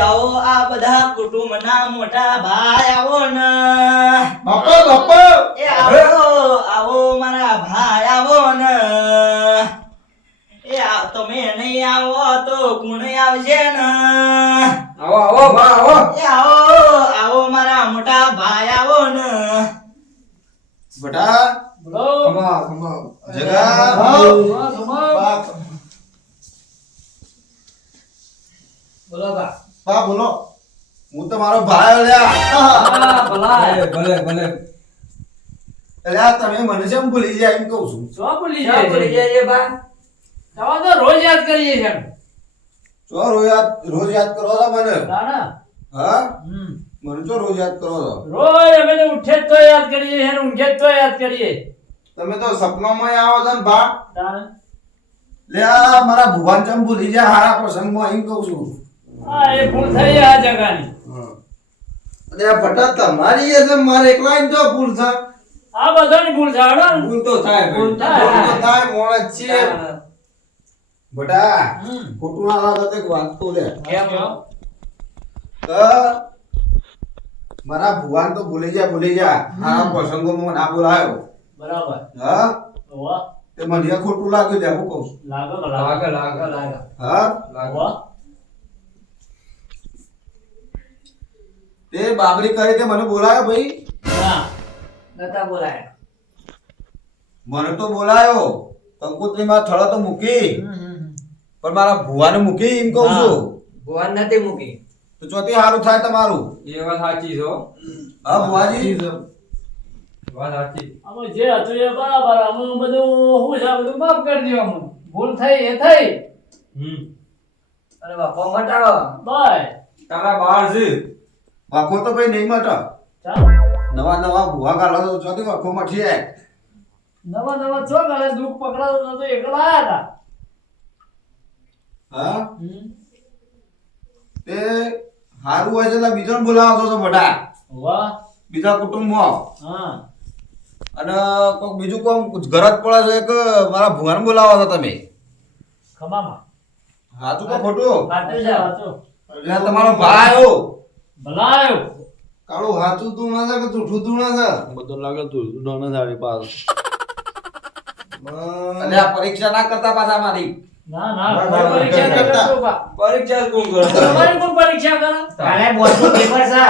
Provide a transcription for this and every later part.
આવો આ બધા કુટુંબના મોટા ભાઈ આવો ને બાપા બાપા એ આવો આવો મારા ભાઈ આવો ને એ તમે નહીં આવો તો કોણ આવશે ને આવો આવો બા આવો એ આવો આવો મારા મોટા ભાઈ આવો ને બેટા બોલો ખમા ખમા જગા બા બોલો બા બા બોલો હું તો મારો ભાઈ લ્યા ભલા ભલે અલ્યા તમે મને જેમ ભૂલી જાય એમ કહું છું શું ભૂલી ક્યાં ભૂલી જાય જાય બા? તમે તો રોજ યાદ કરીએ છે ચો રોજ યાદ કરો છો મને ના હા મને તો રોજ યાદ કરો છો રોજ અમે તો ઉઠે જ તો યાદ કરીએ છે ને ઊંઘે જ તો યાદ કરીએ તમે તો સપનામાં આવો છો ને બા તાણે લ્યા મારા ભુવાન ચમ ભૂલી જાય હારા પ્રસંગમાં એમ કહું છું હા એ ભૂલ થઈ આ જગાની અલ્યા ભટા તમારી એ છે મારે એકલા ને જો ભૂલ છે આ બધાની ભૂલ છે હડો ને? ભૂલ તો થાય ભૂલ ભાઈ. થાય. ભૂલ તો થાય મોણ છે બટા હમ. ખોટું ના લાગે તો એક વાત તો લે કેમ હો? તો મારા ભુવાન તો ભૂલી જા હારા પ્રસંગોમાં ના બોલાયો બરાબર હા વાહ તે મને ખોટું લાગ્યું લે હું કહું છું લાગે લાગે. હા વાહ તે બાબરી કરી તે મને બોલાયો ભાઈ ના નતા બોલાય. મને તો બોલાયો કંકોત્રી માં થળો તો મૂકી પણ મારા ભુવાને મૂકી એમ કહું છું ભગવાન નથી મૂકી. તો ચોથી સારું થાય તમારું એ વાત સાચી છે હો. હા ભુવાજી વાત સાચી. અમે જે હતું એ બરાબર અમે બધું શું છે આ બધું માફ કરી દો અમે ભૂલ થઈ એ થઈ અરે બાપા મટાડો. બાય તારા બહાર છે. વાંખો તો ભાઈ નહીં મટા ચાલ નવા ભુવા ગાલો તો ચોથી વાંખો મઠી જાય નવા નવા છો કરે દુઃખ પકડાતો તો એકલા આયા હા હતા તે હારું હોય છે એટલે બીજાને બોલાવો છો બટા વાહ બીજા કુટુંબમાં હા અને કોઈક બીજું કોમ ગરજ પડે છે કે મારા ભુવાને બોલાવો છો તમે ખમામાં સાચું તો ખોટું કાટે જા વાચો એટલે તમારો ભાઈ આવ્યો ભલાયો કાળું સાચું તું ના છે કે જૂઠું તું ના છે બધું લાગે તું ડોને જાડી પાસ અને આ પરીક્ષા ના કરતા પાછા મારી ના ના ના, કોઈ ના, પરીક્ષા ના, નહીં કરતા. કરતો બા. પરીક્ષા જ કોણ કરે? તમારી કોણ પરીક્ષા કરે કાલે બોર્ડનું પેપર છે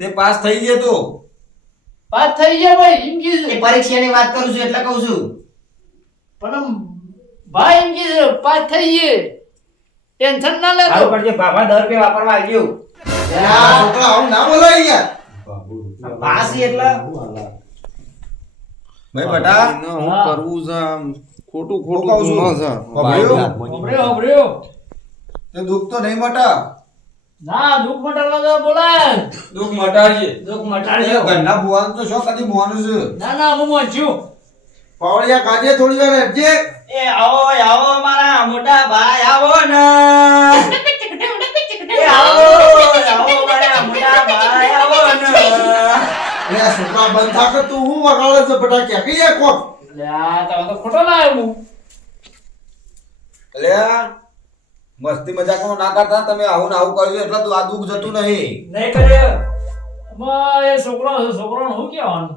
તે પાસ થઈ ગયો તો પાસ થઈ ગયા ભાઈ એમ એ કીધું પરીક્ષાની વાત કરું છું એટલે કહું છું પણ આમ ભાઈ એમ કીધું પાસ થઈ ગયે ટેન્શન ના લેતો સારું પડશે બાબા 10 રૂપિયા વાપરવા આવી ગયું આ છોકરા આવું ના બોલાય યાર પાસ એટલે ભાઈ બટા હું હા. કરવું છે આમ ખોટું હું ખોટું કહું તું છું. ન છે ભાઈઓ, હોભળ્યો હોભળ્યો તે દુઃખ તો નહીં મટા ના દુઃખ મટાડવા તો બોલાય દુઃખ મટાડીએ. દુઃખ મટાડજો ઘરના ભુવાનું તો શું કદી મોનું છે ના ના હું મોંચ્યું પાવળિયા કાજે થોડી વાર રહેજે એ આવો મારા મોટા ભાઈ આવો ને એ આવો મારા મોટા ભાઈ આવો ને લે આ છોકરા બંધ થાકે તું હું વગાડે છે બટા કે કઈ કોક લે આ તમે તો ખોટો લાવ્યો હું લે મસ્તી મજાકમાં ના કરતા તમે આવું ને આવું કર્યું એટલે તું આ દુઃખ જતું નહીં નહીં કરે. માં એ છોકરો છે છોકરાને શું કહેવાનું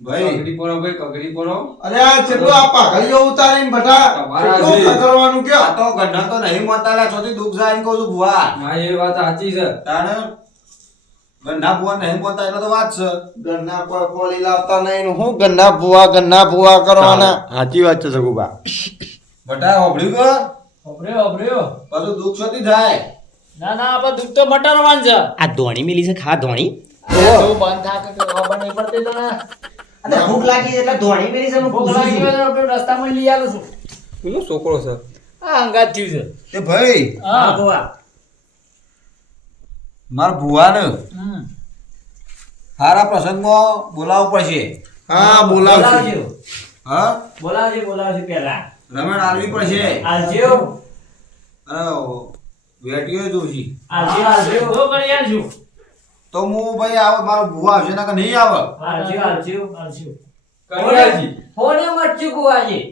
ભાઈ કગડી પડો ભાઈ, કગડી પડો. અરે આ ચેટલો આ પાઘડીઓ ઉતારીને બટા તમારા કેટલું જે- ખતરવાનું કે આ તો ગંડા તો નહીં મોતા લે છોથી દુઃખ જાય એમ કહું છું ભુવા હા એ વાત સાચી છે. તાણે ગંડા ભુવા નહીં મોતા એટલે તો વાત છે ગંડા કોઈ પોળી લાવતા નહીં ને હું ગંડા ભુવા કરવાના સાચી વાત છે સગુબા બટા હોભળ્યું કે હોભળ્યો હોભળ્યો પાછું દુઃખ છોથી જાય ના ના આપણે દુઃખ તો મટાડવાનું છે આ ધોણી મિલી છે ખા ધોણી જો બંધ થાકે તો ખબર નહીં પડતી તો ના અને ભૂખ લાગી એટલે ધોણી મિલી છે હું ભૂખ પૂછું લાગી છું. હોય તો આપણે રસ્તામાં લઈ આલું છું પેલો છોકરો છે. આ અંગાત થયું છે એ ભાઈ હા ભુવા મારા ભુવાને હમ. હારા પ્રસંગમાં બોલાવવું પડશે હા બોલાવશે બોલાવજો હા બોલાવજો પહેલા રમણ આલવી પડશે આવજો અને વેટીઓ જોશી આવજો જો કરી આલજો તો હું ભાઈ આવ મારો ભુવા આવશે ના કે નહીં આવે આવજો આવજો કન્યાજી. ફોને મચ્યું કુવાજી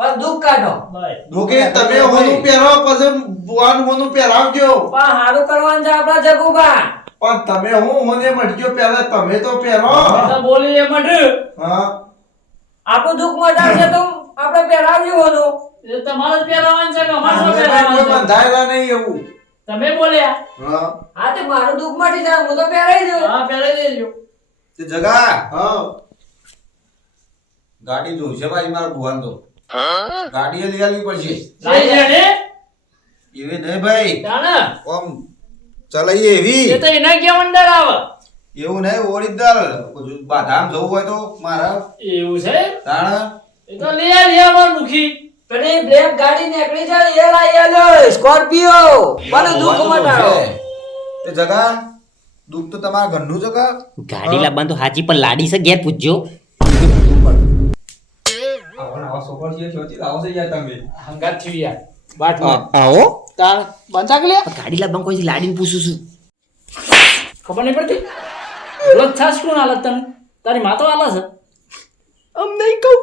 પણ દુઃખ કાઢો બસ. ડોકે તમે હોનું પહેરો પછી બુવાનું હોનું પહેરાવજો પણ હારું કરવાનું છે આપણા જગુબા પણ તમે હું હોને મટજો પહેલા તમે તો પહેરો તો બોલી એ મઢ. હા આપણું દુઃખ મટાડશે તો આપણે પહેરાવ્યું હોનું એ તમારે જ પહેરાવાનું છે કે અમારે શું અમે પહેરાવાનું કોઈ છે? બંધાયેલા નહીં એવું તમે બોલ્યા હા હા તે મારું દુઃખ મટી જાય હું તો પહેરાઈ દઉં હા પહેરાઈ દેજો. તે જગા હા ગાડી જોશે ભાઈ મારા ભુવાન તો ગાડી લઈ આવવી પડશે લઈ જાય એવી નહીં ભાઈ ને આમ ચલાઈએ એવી એ તો એના કેમ અંદર આવે એવું નહીં ઓરિજિનલ બાધામ જવું હોય તો મારા એવું છે તાણ એ તો લઈ આવ્યા માર મુખી પેલી બ્લેક ગાડી નીકળી છે ને એ લાવી આલો સ્કોર્પિયો મને દુઃખ મટાડો તે જગા દુઃખ તો તમારા ઘરનું છે કા ગાડી લાવવાનું તો હાચી પણ લાડી છે ઘેર પૂછજો આવા છોકરો છે છોતી લાવો છે યાર તમે હંગાત થયું યાર બાટમાં આવો તાર બંધા કે ગાડી લાવવાનું કોઈ લાડીને પૂછું છું ખબર નહીં પડતી રોજ છાસ કોણ હાલત તને તારી માં તો હાલા છે આમ નહીં કહું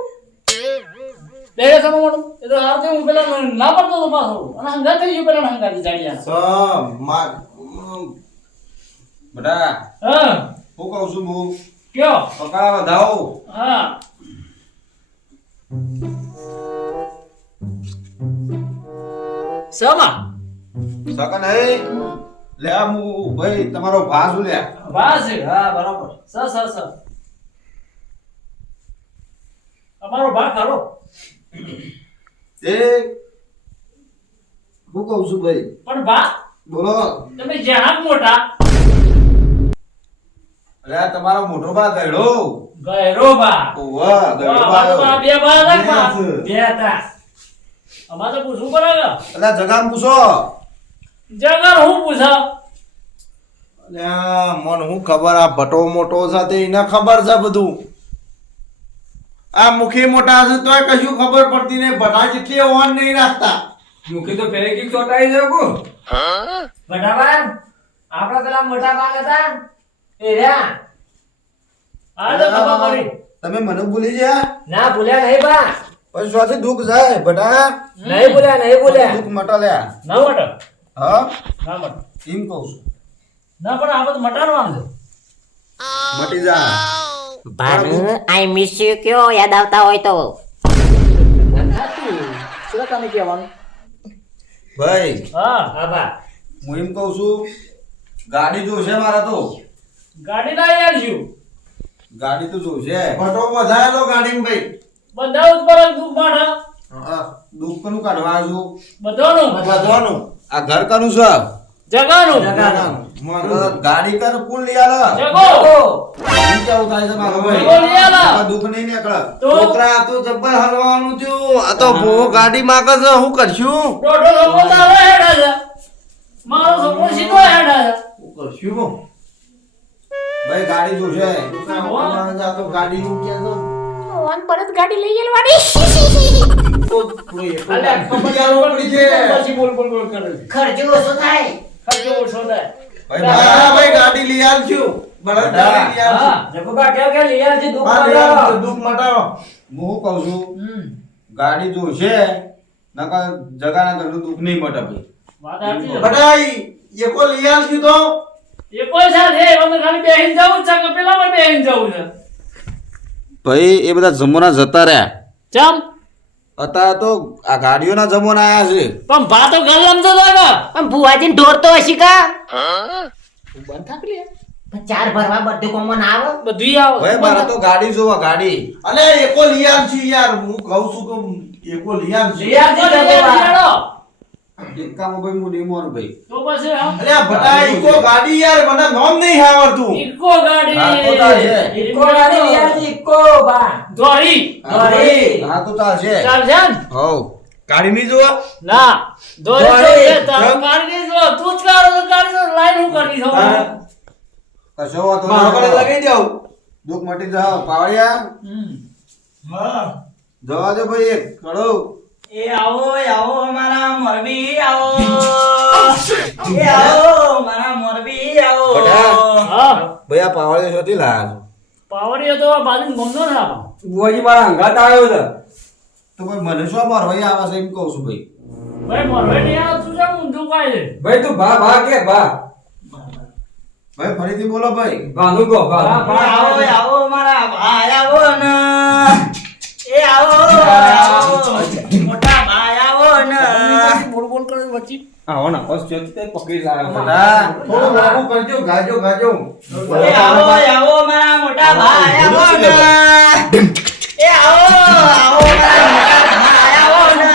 બે સમય મળું એ તો હાર હું પેલા ના પડતો તો પાછો અને હંગાત થઈ ગયું પેલા હંગાત જાડિયા બટા હા હું કહું છું હું કયો પકા વધાવો હા સમા સકન હે લે આ હું ભાઈ તમારો ભાસુ લે વાહ છે હા બરાબર સ અમારો ભાગ કાઢો એ હું કહું છું ભાઈ પણ બા બોલો તમે જ્યાં મોટા અરે આ તમારો મોટો બા ગયડો ગયરો બા ઓવા ગયડો બા આવ્યો. બે બા હતા બા બે છે. બે હતા અમારે તો પૂછવું પડે અલા જગામ પૂછો જગર હું પૂછા અલ્યા, મને હું ખબર આ ભટો મોટો સાથે એને ખબર છે બધું આ મુખી મોટા છે તોય કશું ખબર પડતી નહીં ભટા જેટલી ઓન નહીં રાખતા મુખી તો ફેરે કીક ચોટાઈ જાય કો બટાબા આપણા પેલા મોટા ભાગ હતા એ રહ્યા આ તો ખબર પડી તમે મને ભૂલી ગયા ના ભૂલ્યા નહીં બા પછી સ્વાથી દુઃખ જાય બટા નહીં ભૂલ્યા દુઃખ મટા લે ના મટ હા ના મટ એમ કહું છું ના પણ આ બધું મટાડવાનું છે મટી જા ભાનુ આઈ મિસ યુ કયો યાદ આવતા હોય તો શું તમે કહેવાનું ભાઈ હા હા બા હું એમ કહું છું ગાડી જોશે મારા તો ગાડી લાવી આવશું ગાડી તો જોશે ભટો વધારેલો ગાડીમાં ભાઈ બધા ઉપર દુઃખ માઠા હા, દુઃખ કનું કાઢવા આવ્યો છું બધાનું વધવાનું આ ઘર કનું છે જગાનું મારું ગાડી કર કોણ લઈ આલા જગો એમ કેવું થાય છે મારું ભાઈ જગો લઈ આલા આ દુઃખ નહીં નીકળે તો છોકરા આ તો જબ્બર હલવાનું થયું આ તો ભૂવો ગાડી માગે છે હું કરશું દોઢો લોકો તારો હેડા છે મારો છોકરો સીધો હેડા છે હું કરશું ભાઈ ગાડી જોશે આ તો ગાડી નું કે તો પરત ગાડી લઈ જવાની અલ્યા ખબર પડી છે પછી બોલ કરે છે. ખર્ચો ઓછો થાય ખર્ચો ઓછો થાય ભાઈ હા ભાઈ ગાડી લઈ આવશું બળદ ગાડી લઈ આવશું હા જગુબા કે લઈ આવજે દુઃખ હા, લઈ મટાડો આવશું, દુઃખ મટાડો હું શું કહું છું ગાડી જોશે નકર જગાના ઘરનું દુઃખ નહીં મટે ભાઈ વાત સાચી છે. બધાય એકો લઈ આવશું તો એ કોઈ સાથે અમે ખાલી બેહીને જવું છે કે પેલા પર બેહીને જવું છે ભાઈ એ બધા જમવાના જતા રહ્યા ચમ અત્યારે તો આ ગાડીઓના જમવાના આયા છે પણ ભા તો ગલમ તો લાગો પણ ભુવાજીને ઢોર તો હશી કા બંધ થાક લે ચાર ભરવા બધું કોમન આવે બધું આવે ભાઈ મારા તો ગાડી જોવા ગાડી અલે એકો લઈ આવશું યાર હું કહું છું કે એકો લઈ આવશું લઈ આવજે જગુબા એકામાં ભાઈ હું નહીં મોરું ભાઈ તો પછી આમ અલે આ બટા ઈકો ગાડી યાર મને નામ નહીં આવડતું ઇકો ગાડી હા, તો ચાલશે. ઇકો ગાડી લઈ આવજે ઇકો બા દોરી દોરી. હા તો ચાલશે ચાલશે ને? હવ ગાડી નહીં જોવા ના દોરી દોરી. ચાલશે. તારો ગાડી જો તું જ કાઢો તો ગાડી તો લાઈન હું કરી દઉં કશો વાંધો મારા પર નહીં. લગાઈ જાવ દુઃખ મટી જાવ પાવડિયા હા જવા દે ભાઈ એક કડો એ આવો અમારા મોરબી આવો એ આવો મારા મોરબી આવો બટા. હા ભાઈ આ પાવડિયા શોધી લાયા છો પાવડીઓ તો આ બાજુ ગમતો ને આપણો. બુઆજી મારા હંગાત આવ્યો છે તો ભાઈ મને શું મારવાઈ આવે છે એમ કહું છું ભાઈ. ભાઈ મોરવે નહીં આવે તું કેમ ઊંધું કાય છે ભાઈ તું ભા ભા કે ભા ભાઈ ફરીથી બોલો ભાઈ. ભાનું કહો ભા આવો આવો મારા ભાઈ આવો ને એ આવો મોટા ભાઈ આવો ને બોલ બોલ કરે વચ્ચે આવો ના બસ ચોથી તે પકડી લાવ્યો બટા થોડું લાગુ કરજો ગાજો ગાજો. એ આવો આવો મારા મોટા ભાઈ આવો ને એ આવો આવો મારા મોટા ભાઈ આવો ને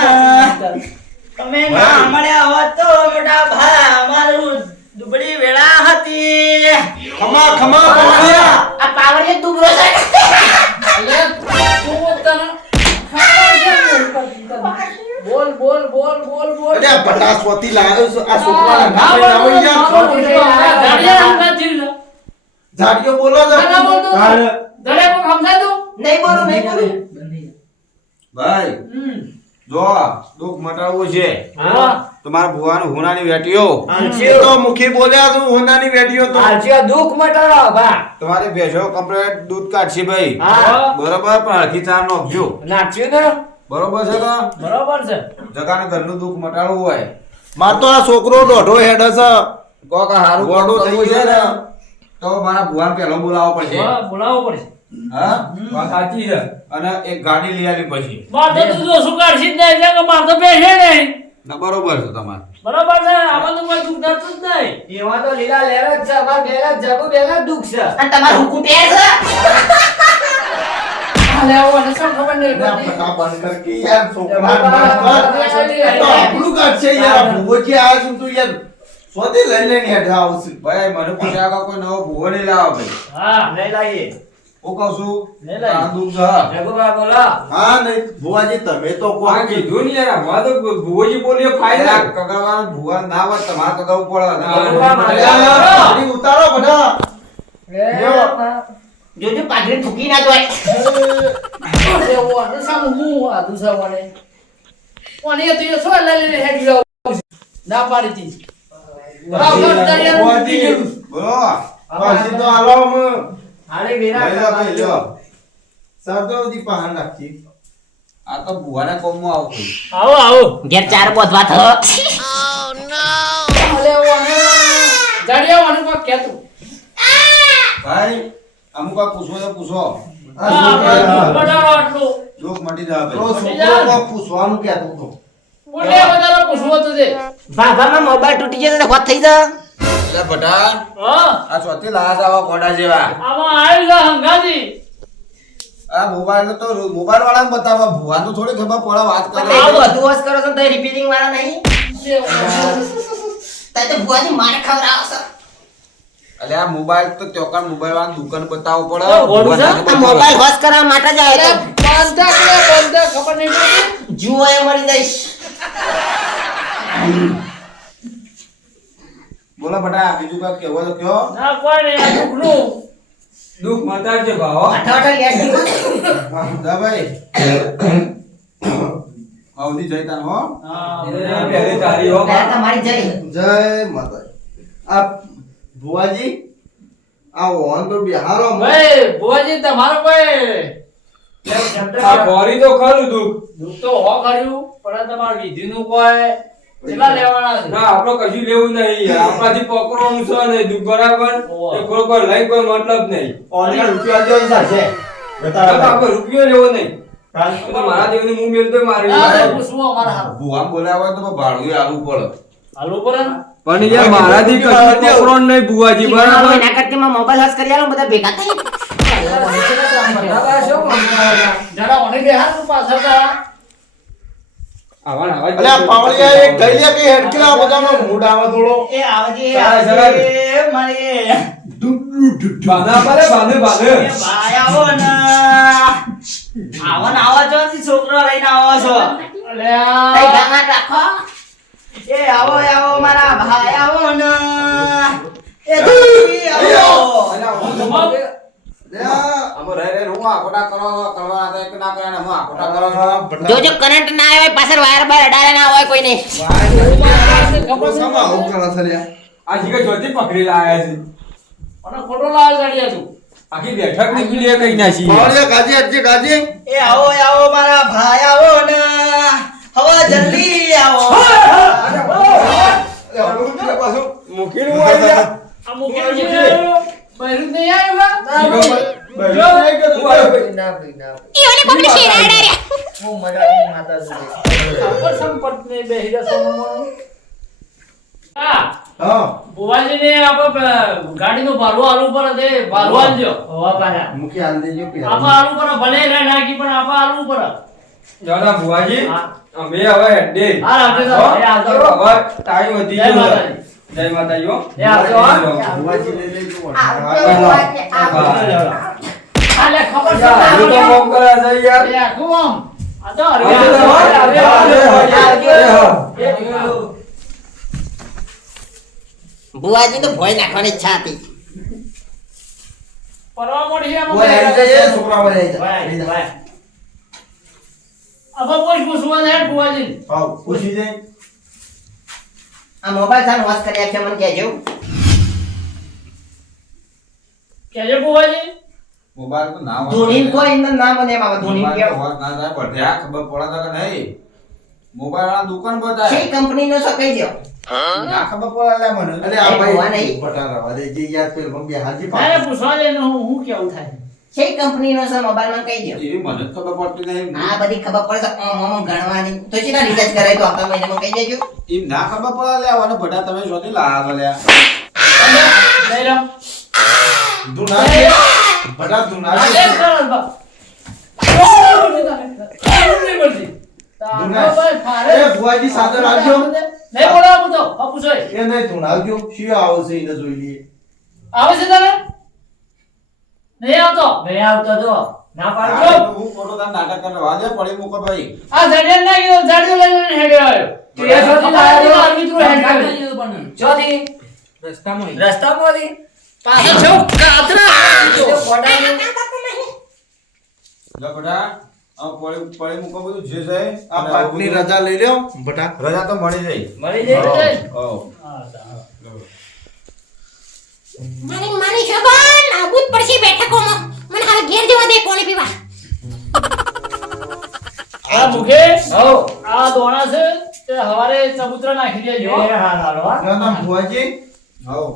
તમે ના મળ્યા હોત તો મોટા ભાઈ અમારું દુબળી વેળા હતી ખમા ખમા પાવળિયા. આ પાવડિયો દુબળો છે અલે તું તને ખબર છે ને? બોલ બોલ બોલ બોલ બોલ અરે બટા સ્વતી લાવ્યો છું. આ છોકરાને ના ભાઈ ના હોય યાર. જાડિયો બોલો છો. નહીં બોલું ભાઈ જો દુઃખ મટાડવું છે તમારા ભુવાનું હુનાની વેટીઓ એ તો મુખી બોલ્યા છું હોનાની બેટીઓ તો. આજે દુઃખ મટાડો ભા તમારી ભેંસો કમ્પ્લીટ દૂધ કાઢશે ભાઈ. હા બરોબર પણ હરખી ચાર નાખજો. નાચ્યું ને બરોબર છે તો બરોબર છે જગાને ઘરનું દુઃખ મટાડવું હોય માર તો આ છોકરો દોઢો હેડ છે. કોક હારું ગોડો કોક થઈ કરવું છે ગયો ને ને. તો મારા ભુવાને પહેલો બોલાવવો પડશે. હા, બોલાવવો પડશે હા વાત સાચી છે અને એક ગાડી લઈ આવી પછી. માર તો તું તો શું કાઢશી જ નહીં એટલે કે માર તો બેસે નહીં ના બરોબર છે તમારે. બરોબર છે આમાં તો કોઈ દુઃખ થતું જ નહીં એમાં તો લીલા લહેર જ છે અમાર બેલા જગુ બેલા દુઃખ છે અને તમારું હુકુ પેર છે હાલે આવો અને શું ખબર નહીં ના, પડતી ફટા બંધ કર કે યાર છોકરા તો આપણું કાઢશે યાર. આ ભૂવો જે આવે છે તું યાર સ્વતી લઈ લઈને હેડ આવશે. ભાઈ મને પૂછ્યા કે કોઈ નવો ભુવો નહીં લાવો ભાઈ. હા નહીં લાવીએ હું કહું છું લઈ લાવી. આ દુઃખ છે. જગુબા બોલો હા નહીં ભુવાજી તમે તો આ કોણ કીધું ને યાર હમણાં તો ભુવોજી બોલીએ આ ફાયદા કગરવાળા ભુવા ના હોય તમારે કગાવવું પડે. ભગવાન મારે. ગાડી ઉતારો બધા. જોજો પાઘડી ઠૂકી ના જાય એવું અને સામું હું આ દુસાવાને કોને તો એ શું લઈ હેડી જાવ ના પાડી હતી ભુવાજી બોલો પાછી તો આલો અમે હાલે લઈ લો ભાઈ, લો. સાવધાનથી પહાડ નાખી. આ તો ભુવાના કોમમાં આવતું. આવો આવો ઘેર ચાર બોધવા થ હાલે આવો અને જાડિયા અને કોઈ કહેતું ભાઈ અમુક આ પૂછવો તો પૂછો. આ છોકરા બડાડો આટલું દુઃખ મટી જાય તો ભાઈ. છોકરો કોક પૂછવાનું કહેતો હતો. બોલે વધારે પૂછવું હતું તે બાબામાં મોબાઈલ તૂટી ગયો તો હોત થઈ જા એટલે બટા હા આ ચોથી લાશ આવા કોડા જેવા. આમાં આવી જા હંગાજી આ મોબાઈલ તો મોબાઈલ વાળાને બતાવવા ભુવાને તો થોડી ખબર પડે વાત પણ કરે. આ બધું વસ કરો છો તો રિપેરિંગ વાળા નહીં તાઈ તો ભુવાજી મારે ખવડાવો છો એટલે આ મોબાઈલ તો ચોકન મોબાઈલ વાળાને દુકાન બતાવવો પડે. બોલું છે? ભુવાને આ બતાવવું મોબાઈલ હોશ કરવા માટે જ આવ્યો તો બાંધા ખબર નહીં પડતી જુઓ એ મરી જઈશ બોલો બટા બીજું કઈ કહેવો તો કયો. ના કોઈ નહીં આ દુઃખનું દુઃખ મટાડજે ભાવો અઠવાડિયા લેટ જા ભાઈ આવતી જઈ તાન હો. હા પહેલી તારી હો પહેલા તમારી જઈ જય માતા. આ ભુવાજી આ ઓન તો બિહારો ભાઈ ભુવાજી તમારો કોઈ આ ભોરી તો ખરું દુઃખ દુઃખ તો હો કર્યું પણ તમારું વિધિનું કોઈ કેટલા લેવાના છે ના આપણો કશું લેવું નહીં આપણાથી પકડવાનું છે નહીં દુઃખ બરાબર ઓહ. એ કોઈ લઈ કોઈ મતલબ નહીં ઓનલાઈન રૂપિયા જો છે તો આપણે રૂપિયો લેવો નહીં એ તો મારા દેવની મું મેલતો મારી આ તો પૂછવું અમારા હારું. ભુવાને બોલાવ્યા હોય તો ભાડું આલવું પડે. હાલો પર પણ યાર મારાથી કશું પકડવાનું નહીં બુવાજી બરાબર એના કરતા મોબાઈલ હોશ કરી આલો બધા ભેગા થઈ જરા મને કે હારું પાછળ તા. આવા ને આવા જ અલે આ પાવળિયા એક ગઈલિયા કે હેડકલા બધાનો મૂડ આવે થોડો. એ આવજે ચાલ, આવજે મારી બાંધા પડે બાંધે એ બાંધે ભાઈ આવો ને આવો છો ને છોકરો લઈને આવો છો અલે આ તઈ ગામમાં રાખો એ આવો આવો મારા ભાઈ આવો ને એ દુખી આવો આમાં રહી રહીને હું આખોટા કરવાના હતા કે ના કર્યા ને હું આખોટા કરવાના. જોજો કરંટ ના આવે પાછળ વાયર બાર અડાડે ના હોય કોઈ નહીં ઓસામાં આવું કરે છે લ્યા. આ જીગા જોતી પકડી લાયા છે મને ખોટો લાલ ગાડી હતું આખી બેઠક ની વિડિયો કઈ નાખી પાવડિયા ગાજે અડજે ગાજે. એ આવો આવો મારા ભાઈ આવો ને હવે જલ્દી આવો મૂકીને હું આવી જા આ મૂકીને છે બહેરું નહીં આવ્યું ઈઓને કોકને શેરાડા રે હું મજાની માતા છું ખબર સંપત ને બેહીરા સોમવાનું હા હા બુવાજીને આપણે ગાડીનું ભાડું આલુ પર તે ભાડું આલજો હોવા પાના મુખી હાલ દેજો આપણે પેલા. આલુ પર ભલે ના નાખી પણ આપણે આલુ પર જાના ભુવાજી હા. અમે હવે હેડે હા રાખજો તો એ આવજો હવે ટાઈમ વધી જય ગયો માતાજી. જય માતાજી હો એ આવજો હા. ભુવાજી લઈ લેજો. આ લે ખબર છે જા, હું તો કોમ કરે છે યાર એ આખું આમ આ તો આવજો, બુવાજી તો ભોય નાખવાની ઈચ્છા હતી પરવા મોડી આમ ઓય આવી જાય છોકરા ઓય આવી ભાઈ જાય. ભાઈ અબ કોઈ પૂછવા જાય બુવાજી આવ પૂછી જાય. આ મોબાઈલ સાન વાત કરી આખે મને કહેજો કેજે બુવાજી મોબાઈલ તો ના હોય. ધોની કોઈ એનું નામ મને મામા ધોની મોબાઈલ કેવો તો વાત ના થાય, ભટ્યા ખબર પડે તો કે નહીં. મોબાઈલ વાળા દુકાન બતાય. છે કંપનીનો છો કહી દો ના ખબર પડે લે મને. અરે એ આ ભુવા ભાઈ નહીં. બટાકા વાળે જે યાર પેલ મમ્મી હાજી અરે પાછો. પૂછવા દે ને હું કેવું થાય છે કંપનીનો છે મોબાઈલમાં કહી દો એવી મને જ ખબર પડતી નહીં. આ બધી ખબર પડે તો ઓમ ગણવાની તો છે ને રિચાર્જ કરાય તો આવતા મહિનામાં કહી દેજો એમ ના ખબર પડે લે અને ભટ્યા તમે શોધી લાવો લ્યા. લઈ લો ધૂના છે. બટા ધૂના આ છે. એક કરો બા નહીં બોલતી ધૂના. ભાઈ ફારે એ ભુવાજી સાદર આવજો. નહીં બોલાવો તો બાપુ સોય એ નહીં ધૂનાવજો. શિયો આવશે એને જોઈ લઈએ. આવે છે તારે નહીં આવતો ના પાડજો આ તો હું ખોટો તાર નાટક કરવા દે પડી મૂકો ભાઈ. આ ઝાડિયા ના ગયો ઝાડિયો લઈને હેડ્યો આવ્યો તું એ શોધી લાવ્યો? મિત્રો હેડ કરી ચોથી રસ્તામાંથી પાછો છો કાતરા લે ભટ્યા આ પડી મૂકો બધું જે છે. આ પાટની રજા લઈ લ્યો બટા. રજા તો મળી જાય. મળી જાય હોવ. મારી શોભાન આવું જ પડશે બેઠકોમાં મને હવે ઘેર જવા દે કોને પીવા આ મુખે હો આ દોણા છે તે હવારે ચબૂતરા નાખી દેજો એ હા હાલો ના ના ભુવાજી. હોવ.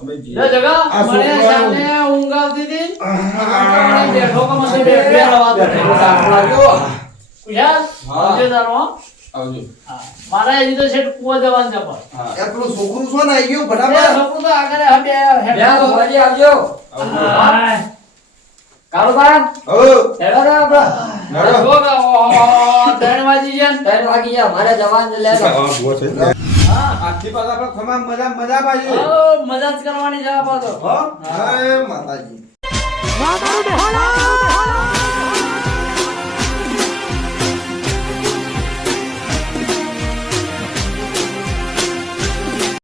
તમે જે જો જગા આ મને છોકરો સામે ઊંઘ આવતી હતી અને બેઠો કમ છે બેઠો રવા દે કુયા હા. આવજે તારો હો. આવજો. હા. મારા એની તો સેટ કુવા જવાનું છે પણ હા. એ પેલું છોકરું છો ને આવી ગયું એ ફટાફટ. છોકરું તો આગળ હટે હેડ લ્યા ભુવાજી આવજો આવજો. હા. કારોબાર હો. હેડો રે આપડા નડો. જો કે ઓહો, 3 વાગી ગયા ને. 3 વાગી ગયા મારે જવાનું લે હા આજથી પાછા આપણે ખમા મજા પાછી. મજા જ કરવાની છે આ પાછો હો? જય માતાજી. વાહ મારું બેહાલા